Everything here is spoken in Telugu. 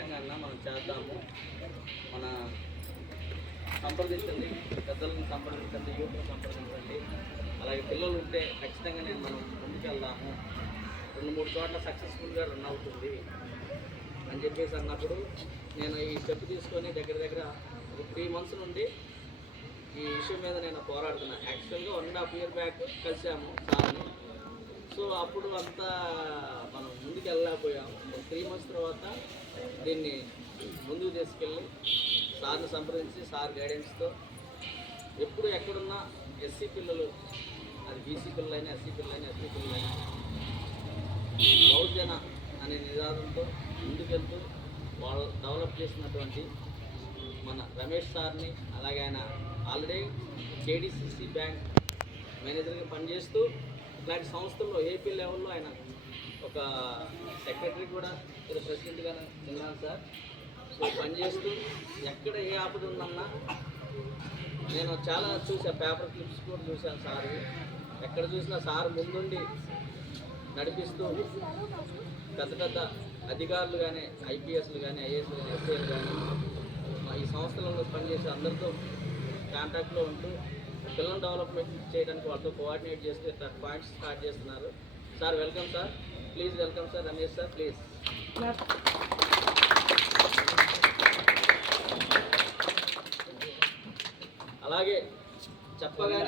మనం చేద్దాము. మన సంప్రదించండి, పెద్దలను సంప్రదించండి, యూత్ని సంప్రదించండి. అలాగే పిల్లలు ఉంటే ఖచ్చితంగా మనం ముందుకెళ్దాము. 2-3 చోట్ల సక్సెస్ఫుల్గా రన్ అవుతుంది అని చెప్పేసి అన్నప్పుడు నేను ఈ స్టెప్ తీసుకొని దగ్గర ఒక 3 months నుండి ఈ ఇష్యూ మీద నేను పోరాడుతున్నాను. యాక్చువల్గా 1.5 year బ్యాక్ కలిసాము సార్ని. సో అప్పుడు అంతా మనం ముందుకు వెళ్ళలేకపోయాము. 3 months తర్వాత దీన్ని ముందుకు తీసుకెళ్ళి సార్ని సంప్రదించి సార్ గైడెన్స్తో ఎప్పుడు ఎక్కడున్నా ఎస్సీ పిల్లలు, అది బీసీ పిల్లలైనా, ఎస్సీ పిల్లలైనా, ఎస్టీ పిల్లలైనా బహుజన అనే నినాదంతో ముందుకెళ్తూ వాళ్ళు డెవలప్ చేసినటువంటి మన రమేష్ సార్ని, అలాగే ఆయన ఆల్రెడీ కేడీసీసీ బ్యాంక్ మేనేజర్గా పనిచేస్తూ ఇట్లాంటి సంస్థల్లో ఏపీ లెవెల్లో ఆయన ఒక సెక్రటరీ కూడా లేదా ప్రెసిడెంట్గా ఉన్నాను సార్. సో పనిచేస్తూ ఎక్కడ ఏ ఆపద ఉందన్నా నేను చాలా చూసా, పేపర్ క్లిప్స్ కూడా చూశాను సార్. ఎక్కడ చూసినా సార్ ముందుండి నడిపిస్తూ పెద్ద అధికారులు కానీ, ఐపీఎస్లు కానీ, ఐఏఎస్లు కానీ, ఎస్ఐలు కానీ ఈ సంస్థలలో పనిచేసే అందరితో కాంటాక్ట్లో ఉంటూ పిల్లలు డెవలప్మెంట్ చేయడానికి వాళ్ళతో కోఆర్డినేట్ చేస్తూ ఇట్లా పాయింట్స్ స్టార్ట్ చేస్తున్నారు. Sir welcome sir, please welcome sir. Ramesh sir please. అలాగే చెప్పగానే